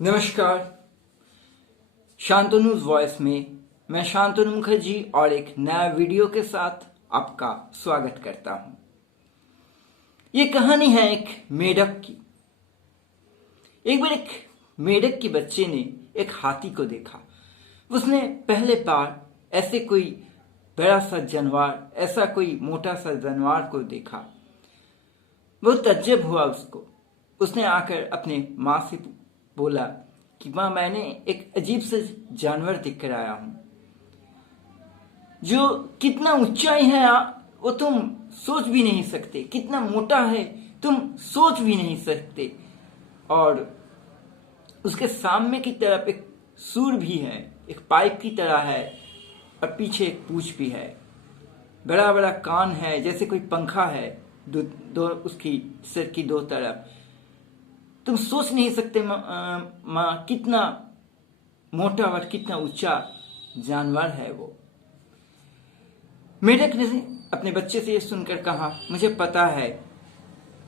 नमस्कार। शांतनुज वॉइस में मैं शांतनु मुखर्जी और एक नया वीडियो के साथ आपका स्वागत करता हूं। ये कहानी है एक मेढक की। एक बार एक मेढक के बच्चे ने एक हाथी को देखा। उसने पहले बार ऐसे कोई बड़ा सा जानवर, ऐसा कोई मोटा सा जानवर को देखा। बहुत तज्जुब हुआ उसको। उसने आकर अपने माँ से बोला कि माँ, मैंने एक अजीब से जानवर देख कर आया हूं जो कितना ऊंचाई है वो तुम सोच भी नहीं सकते, कितना मोटा है तुम सोच भी नहीं सकते, और उसके सामने की तरफ एक सूर भी है, एक पाइप की तरह है, और पीछे एक पूंछ भी है। बड़ा बड़ा कान है, जैसे कोई पंखा है दो उसकी सिर की दो तरफ। तुम सोच नहीं सकते माँ कितना मोटा और कितना ऊंचा जानवर है वो। मेढक ने अपने बच्चे से ये सुनकर कहा, मुझे पता है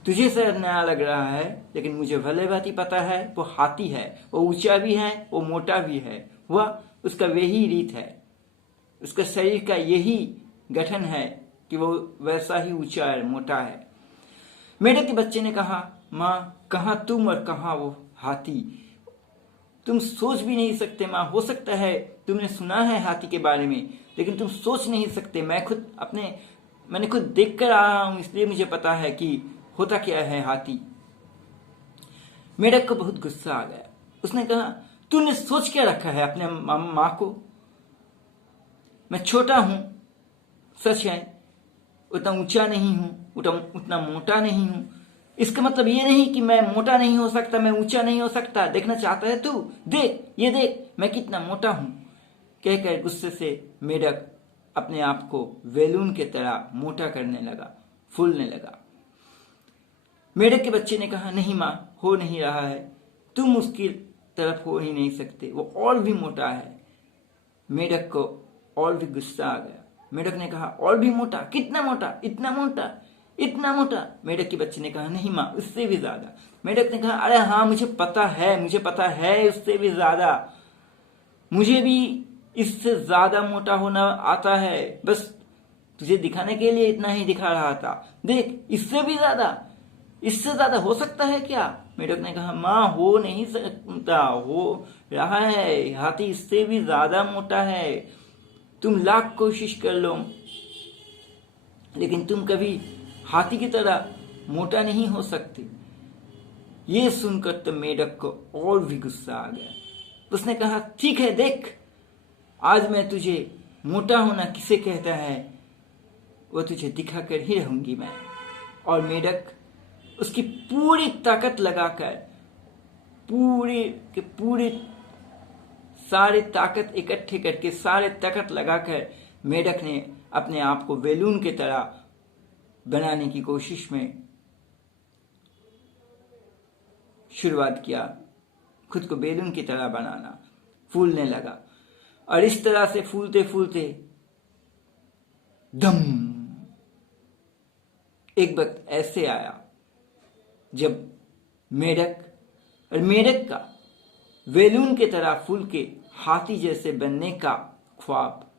तुझे शायद नया लग रहा है, लेकिन मुझे भले भांति पता है वो हाथी है। वो ऊंचा भी है, वो मोटा भी है। वह उसका वही रीत है, उसका शरीर का यही गठन है कि वो वैसा ही ऊंचा है, मोटा है। मेढक के बच्चे ने कहा, माँ, कहाँ तुम और कहाँ वो हाथी। तुम सोच भी नहीं सकते माँ। हो सकता है तुमने सुना है हाथी के बारे में, लेकिन तुम सोच नहीं सकते। मैंने खुद देख कर आया हूं, इसलिए मुझे पता है कि होता क्या है हाथी। मेढक को बहुत गुस्सा आ गया। उसने कहा, तूने सोच क्या रखा है अपने माँ को। मैं छोटा हूं, सच है, उतना ऊंचा नहीं हूं, उतना मोटा नहीं हूं। इसका मतलब ये नहीं कि मैं मोटा नहीं हो सकता, मैं ऊंचा नहीं हो सकता। देखना चाहता है तू? देख, ये देख मैं कितना मोटा हूं। कहकर गुस्से से मेढक अपने आप को बैलून के तरह मोटा करने लगा, फूलने लगा। मेढक के बच्चे ने कहा, नहीं माँ, हो नहीं रहा है, तुम उसकी तरफ हो ही नहीं सकते, वो और भी मोटा है। मेढक को और भी गुस्सा आ गया। मेढक ने कहा, और भी मोटा? कितना मोटा? इतना मोटा? इतना मोटा? मेढक के बच्चे ने कहा, नहीं माँ, उससे भी ज्यादा। मेढक ने कहा, अरे हाँ, मुझे पता है उससे भी ज्यादा। मुझे भी इससे ज्यादा मोटा होना आता है, बस तुझे दिखाने के लिए इतना ही दिखा रहा था। देख, इससे ज्यादा हो सकता है क्या? मेढक ने कहा, माँ, हो नहीं सकता, हो रहा है, हाथी इससे भी ज्यादा मोटा है। तुम लाख कोशिश कर लो, लेकिन तुम कभी हाथी की तरह मोटा नहीं हो सकते। ये सुनकर तो मेढक को और भी गुस्सा आ गया। उसने कहा, ठीक है, देख, आज मैं तुझे मोटा होना किसे कहता है वो तुझे दिखा कर ही रहूंगी मैं। और मेढक उसकी पूरी ताकत लगाकर, पूरी सारे ताकत इकट्ठे करके, सारे ताकत लगाकर मेढक ने अपने आप को बैलून की तरह बनाने की कोशिश में शुरुआत किया। खुद को बैलून की तरह बनाना, फूलने लगा। और इस तरह से फूलते फूलते दम, एक वक्त ऐसे आया जब मेढक का बैलून की तरह फूल के हाथी जैसे बनने का ख्वाब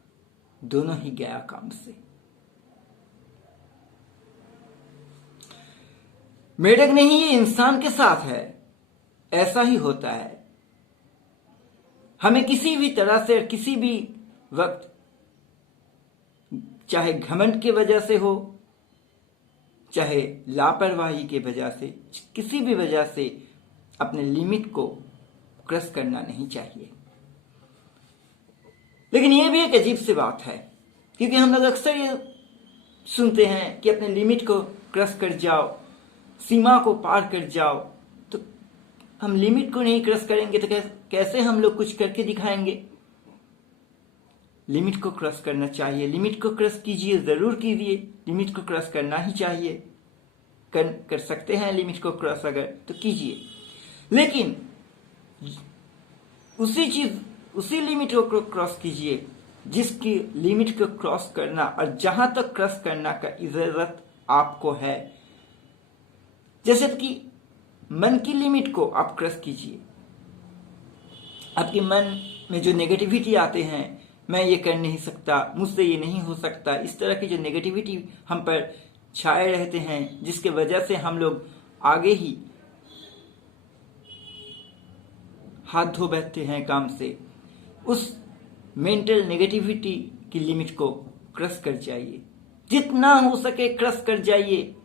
दोनों ही गया काम से। मेढक नहीं, ये इंसान के साथ है, ऐसा ही होता है। हमें किसी भी तरह से, किसी भी वक्त, चाहे घमंड की वजह से हो, चाहे लापरवाही की वजह से, किसी भी वजह से अपने लिमिट को क्रॉस करना नहीं चाहिए। लेकिन यह भी एक अजीब सी बात है, क्योंकि हम लोग अक्सर ये सुनते हैं कि अपने लिमिट को क्रॉस कर जाओ, सीमा को पार कर जाओ। तो हम लिमिट को नहीं क्रॉस करेंगे तो कैसे हम लोग कुछ करके दिखाएंगे? लिमिट को क्रॉस करना चाहिए। लिमिट को क्रॉस कीजिए, जरूर कीजिए। लिमिट को क्रॉस करना ही चाहिए। कर सकते हैं लिमिट को क्रॉस अगर, तो कीजिए। लेकिन उसी लिमिट को क्रॉस कीजिए जिसकी लिमिट को क्रॉस करना और जहां तक क्रॉस करना का इजाजत आपको है। जैसे कि मन की लिमिट को आप क्रॉस कीजिए, आपके मन में जो नेगेटिविटी आते हैं, मैं ये कर नहीं सकता, मुझसे ये नहीं हो सकता, इस तरह की जो नेगेटिविटी हम पर छाए रहते हैं, जिसके वजह से हम लोग आगे ही हाथ धो बैठते हैं काम से, उस मेंटल नेगेटिविटी की लिमिट को क्रश कर जाइए। जितना हो सके क्रश कर जाइए।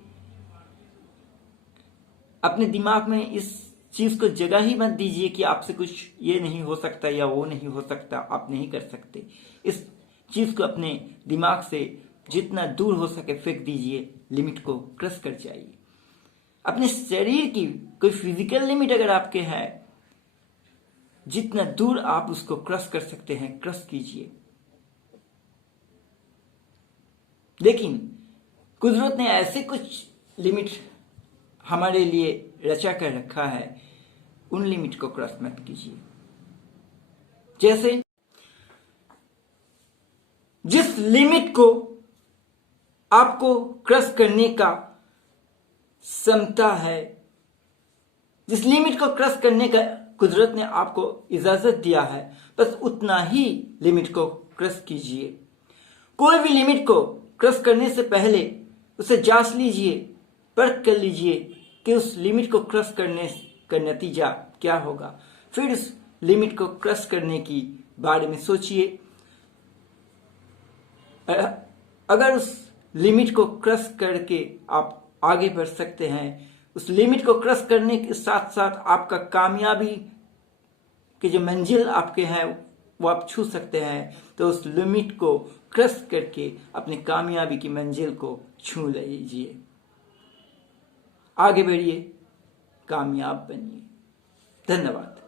अपने दिमाग में इस चीज को जगह ही मत दीजिए कि आपसे कुछ ये नहीं हो सकता या वो नहीं हो सकता, आप नहीं कर सकते। इस चीज को अपने दिमाग से जितना दूर हो सके फेंक दीजिए, लिमिट को क्रश कर जाइए। अपने शरीर की कोई फिजिकल लिमिट अगर आपके है, जितना दूर आप उसको क्रश कर सकते हैं क्रश कीजिए। लेकिन कुदरत ने ऐसे कुछ लिमिट हमारे लिए रचा कर रखा है, उन लिमिट को क्रॉस मत कीजिए। जैसे जिस लिमिट को आपको क्रॉस करने का क्षमता है, जिस लिमिट को क्रॉस करने का कुदरत ने आपको इजाजत दिया है, बस उतना ही लिमिट को क्रॉस कीजिए। कोई भी लिमिट को क्रॉस करने से पहले उसे जांच लीजिए, परख कर लीजिए कि उस लिमिट को क्रॉस करने का नतीजा क्या होगा। फिर उस लिमिट को क्रॉस करने की बारे में सोचिए। अगर उस लिमिट को क्रॉस करके आप आगे बढ़ सकते हैं, उस लिमिट को क्रॉस करने के साथ साथ आपका कामयाबी की जो मंजिल आपके हैं वो आप छू सकते हैं, तो उस लिमिट को क्रॉस करके अपनी कामयाबी की मंजिल को छू लीजिए। आगे बढ़िए, कामयाब बनिए। धन्यवाद।